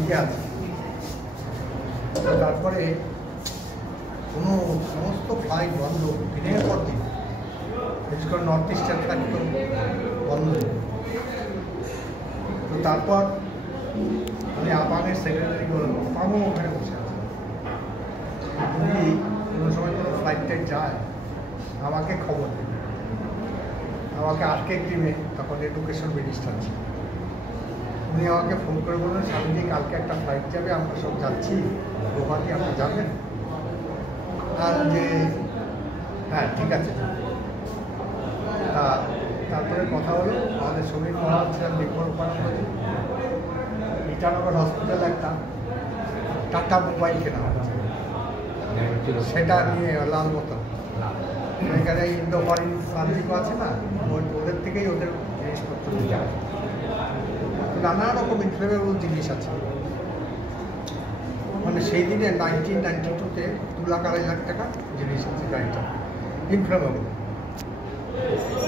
দিকে আছে। তারপরে কোনো সমস্ত ফ্লাইট বন্ধ দিনের পর দিন, বিশেষ করে নর্থ ইস্টের ফ্লাইট তো বন্ধ। তো তারপর আমি আপামের সেক্রেটারি বললাম, আপামও ওখানে বসে আছে, যদি কোনো সময় কোনো ফ্লাইট টাইট যায় আমাকে খবর দেবে। আমাকে আজকে টিমে তখন এডুকেশন মিনিস্টার ছিল, উনি আমাকে ফোন করে বললেন, স্বামীজি কালকে একটা ফ্লাইট যাবে, আমরা সব যাচ্ছি গুয়াহাটি, আপনি যাবেন? আর যে হ্যাঁ ঠিক আছে। তারপরে কথা হলো, আমাদের সমীর মহারাজ ছিলেন দেখভাল করার মধ্যে ইটানগর হসপিটাল একটা টাটা মোবাইল কেনা হচ্ছে, সেটা নিয়ে লাল বোতল এখানে ইন্দো ফরিন সার্ভিসও আছে না, ওদের থেকেই ওদের জিনিসপত্র দিতে হবে। নানা রকম ইনফ্লেমেবল জিনিস আছে। মানে সেই দিনে 1992-তে 2,00,000 টাকা জিনিস আছে গাড়িটা ইনফ্লেমেবল।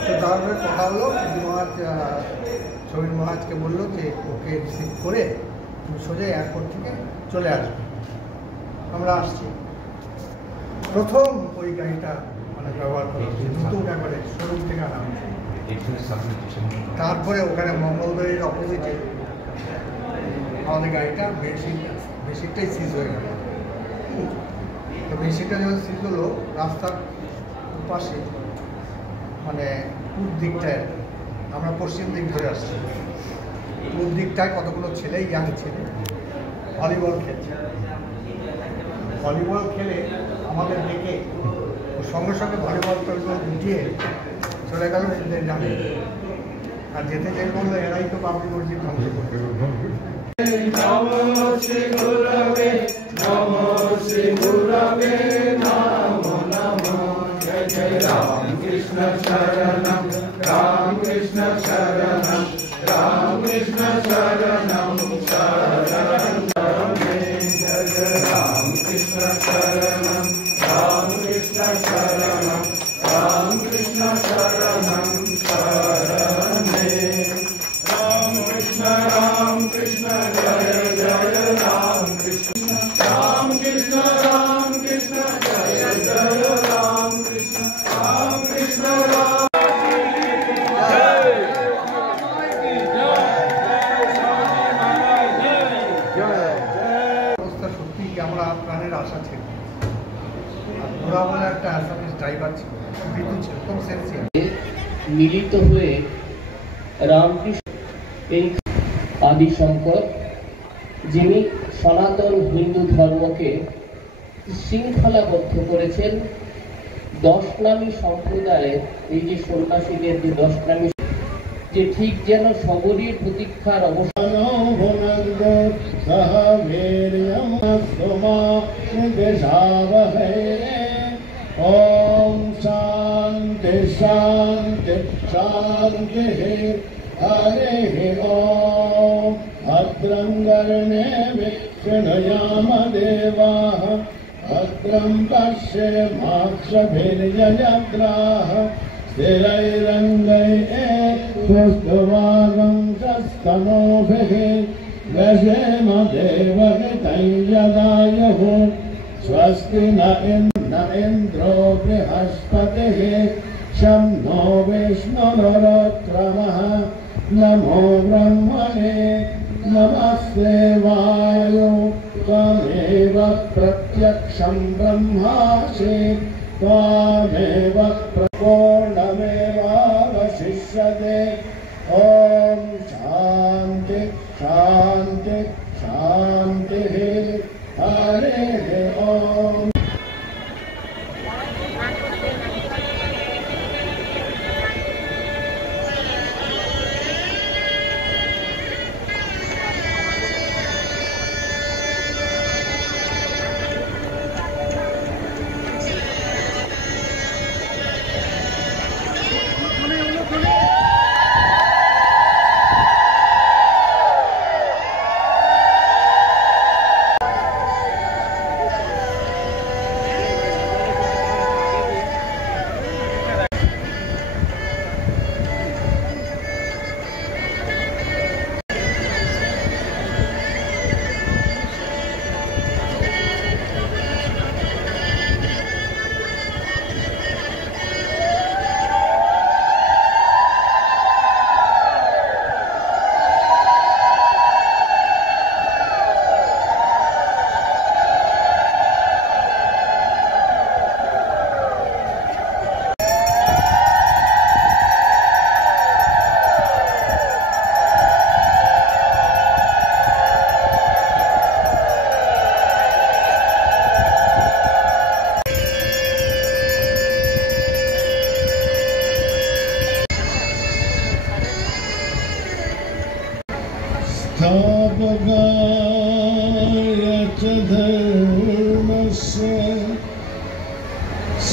তো তারপরে কথা হলো, মহারাজ সমীর মহারাজকে বললো যে ওকে রিসিভ করে তুমি সোজা এয়ারপোর্ট থেকে চলে আসবে। আমরা আসছি, প্রথম ওই গাড়িটা মানে ব্যবহার করা হচ্ছে, নতুন একবারে শোরুম থেকে আনা হচ্ছে। তারপরে ওখানে মঙ্গলবাড়ির অপোজিটে আমাদের গাড়িটা বেশিরটাই সিজ হয়ে গেল। তো বেশিরটা যখন সিজ হলো, রাস্তার পাশে মানে পূর্ব দিকটায়, আমরা পশ্চিম দিক ধরে আসছি, পূর্ব দিকটায় কতগুলো ছেলে, ইয়াং ছেলে ভলিবল খেলছে। ভলিবল খেলে আমাদের দেখে সঙ্গে সঙ্গে ভলিবল টলিবল গুটিয়ে চলে গেল এদের জানে। আর যেতে যেতে বললো, এরাই তো বাবরি মসজিদ ধ্বংস করতে। নমো শ্রী গুরবে নমো শ্রী গুরবে নমো নমো জয় জয় রাম কৃষ্ণ শরণম রাম কৃষ্ণ শরণম রাম কৃষ্ণ শরণম শরণম জয় জয় রাম কৃষ্ণ শরণম রাম কৃষ্ণ শরণম রাম কৃষ্ণ শরণম শরণে রাম কৃষ্ণ জয় জয় রাম কৃষ্ণ রাম কৃষ্ণ জয় জয় রাম কৃষ্ণ রাম কৃষ্ণ রাম। অবস্থা সত্যি কি আমরা প্রাণের আশা ছিল। আর ঘোড়া বলে একটা আসামিস ড্রাইভার ছিল, বিদ্যুৎ ছিল, খুব সেন্সিয়ার। মিলিত হয়ে রামকৃষ্ণ এই আদি শঙ্কর, যিনি সনাতন হিন্দু ধর্মকে শৃঙ্খলাবদ্ধ করেছেন, 10 নামী সম্প্রদায়ের এই যে সন্ন্যাসীদের যে 10 নামী, যে ঠিক যেন সবরীর প্রতীক্ষার অবসান। ওম শান্তি শান্তি শান্তি হরে ওম ভদ্রং কর্ণেম শৃণুয়াম দেবাঃ ভদ্রং পশ্যেমাক্ষভির্যজত্রাः स्थिरैरङ्गैस्तुष्टुवागंसस्तनूभिः व्यशेम देवहितं यदायुः स्वस्ति न इन्द्रो बृहस्पतिः शं नो विष्णुरुक्रमः नमो ब्रह्मणे नमस्ते वायो त्वमेव प्रत्यक्षं ब्रह्मासि त्वमेव पूर्णमेवावशिष्यते। ॐ शान्ति शान्ति शान्तिः हरिः ॐ।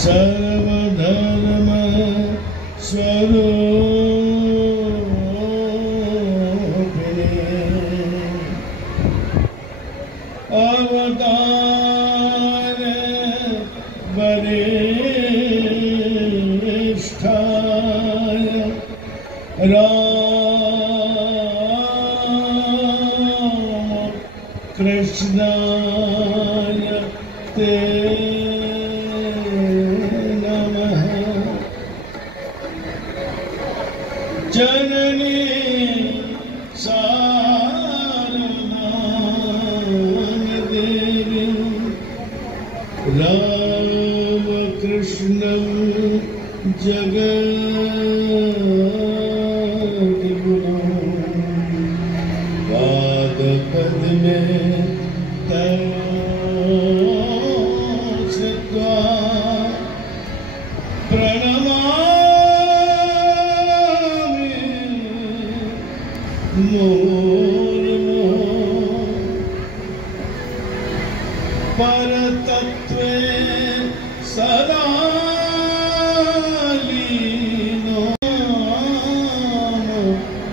सर्वधर्म स्वरूपिणी अवतार वरिष्ठाय राम कृष्णाय ते नमः। जननी सारनादेवी राम कृष्णं जगद्गुरुं पादपद्मे तव श्रुत्वा प्रणमामि मुहुर्मुहुः। परतत्त्वे सदा लीनो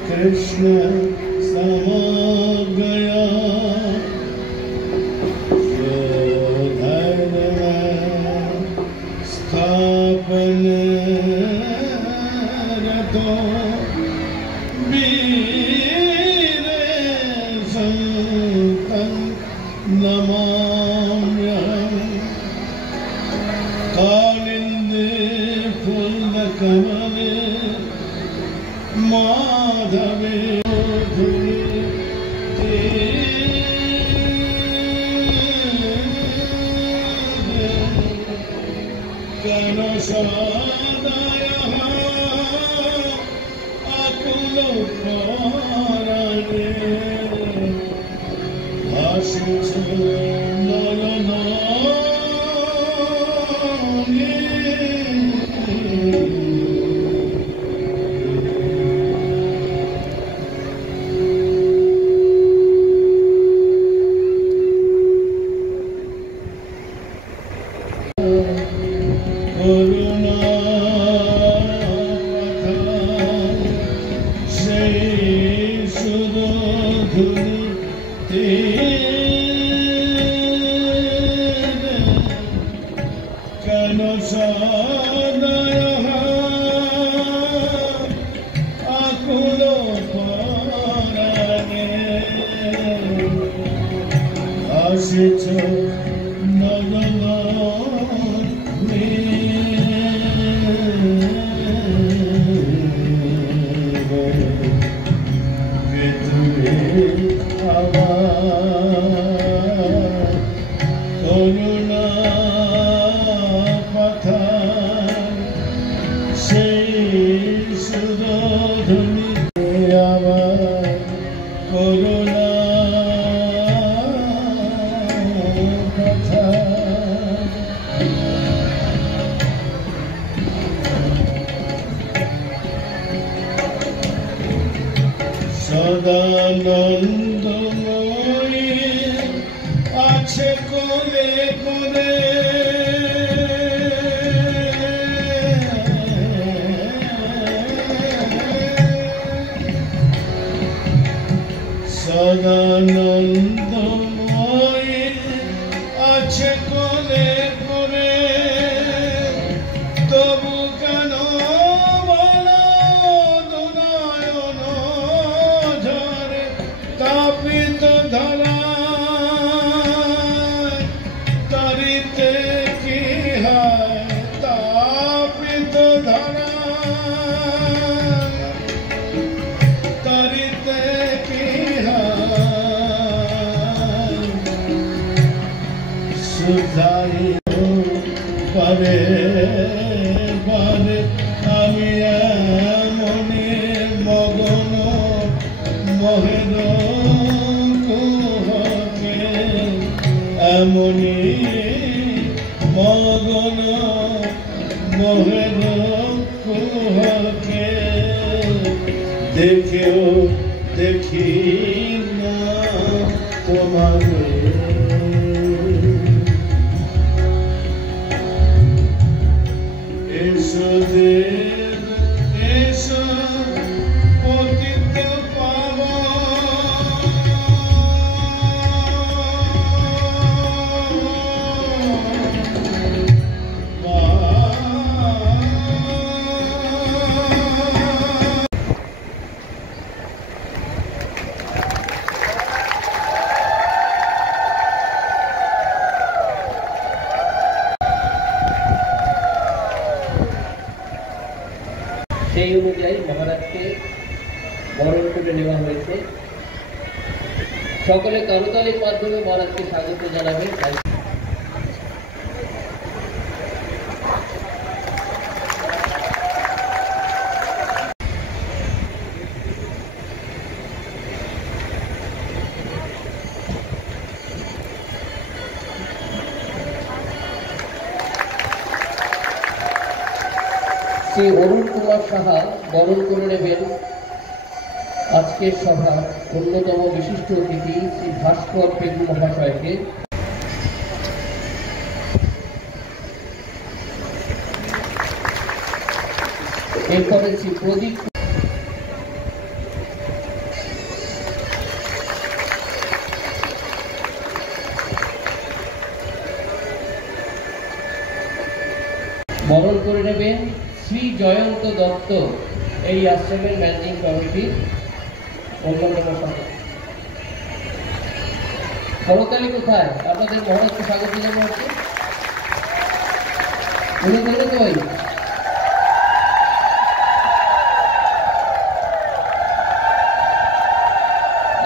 कृष्ण समग्रया स्थापन रतो वीर संतं नमाम्यहम्। कालिन्दे फुल्लकमले माधवे कनसादयः अकुलप्राणे आशिष नयनानि সদানন্দময়ী আছে কোলে কোলে সদানন্দময়ী আছে কোলে কোলে তবু কেন বলো দুনয়ন ঝরে তাপিত ধরা তরিতে কি হয় তাপিত ধরা তরিতে কি হয় সুধাই পারে পারে আমি এমনি মগন মহের কুহকে এমনি মগন মহের কুহকে দেখেও দেখি না তোমাকে সেই অনুযায়ী মহারাজকে বরণ করে নেওয়া হয়েছে। সকলে করতালির মাধ্যমে মহারাজকে স্বাগত জানাবেন। শ্রী অরুণ কুমার সাহা বরণ করে নেবেন আজকের সভার অন্যতম বিশিষ্ট অতিথি শ্রী ভাস্কর পেগু মহাশয়কে। এরপরে শ্রী প্রদীপ বরণ করে নেবেন শ্রী জয়ন্ত দত্ত, এই আশ্রমের ম্যানেজিং কমিটির অন্যতম সদস্য। করতালি কোথায়? আপনাদের মহারাজকে স্বাগত জানানো হচ্ছে। উনি বলে তো ভাই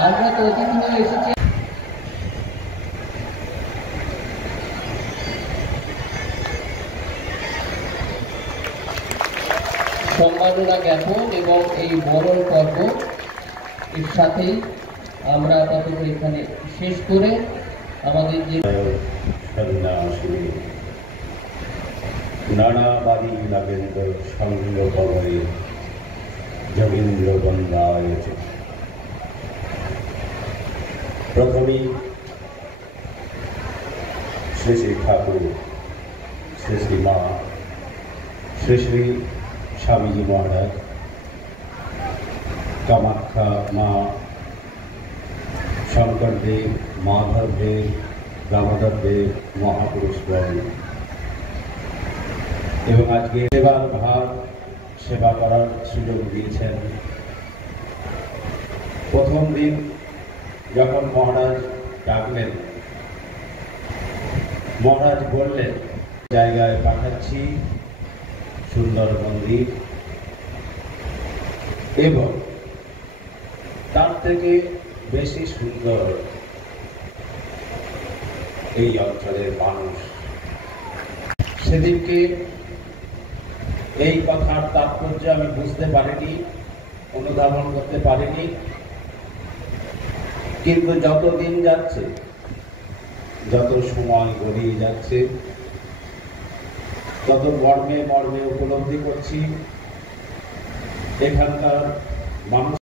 আমরা তো অতিথি হয়ে এসেছি। সম্মাননা জ্ঞাপন এবং এই বরণ পর্ব এর সাথেই আমরা আপাতত এখানে শেষ করে আমাদের যে সন্ন্যাসী নানাবাদী নাগেন্দ্র সঙ্গ কবরে যোগীন্দ্র বন্দায়। প্রথমেই শ্রী শ্রী ঠাকুর, শ্রী শ্রী মা, শ্রী শ্রী স্বামীজি মহারাজ, কামাখ্যা মা, শঙ্করদেব, মাধবদেব, দামোদরদেব, মহাপুরুষগণ এবং আজকে সেবার ভার সেবা করার সুযোগ দিয়েছেন। প্রথম দিন যখন মহারাজ ডাকলেন, মহারাজ বললেন জায়গায় পাঠাচ্ছি সুন্দর মন্দির এবং তার থেকে বেশি সুন্দর এই অঞ্চলের মানুষ। সেদিনকে এই কথার তাৎপর্য আমি বুঝতে পারিনি, অনুধাবন করতে পারিনি, কিন্তু যত দিন যাচ্ছে, যত সময় গড়িয়ে যাচ্ছে, তত মর্মে মর্মে উপলব্ধি করছি এখানকার মানুষ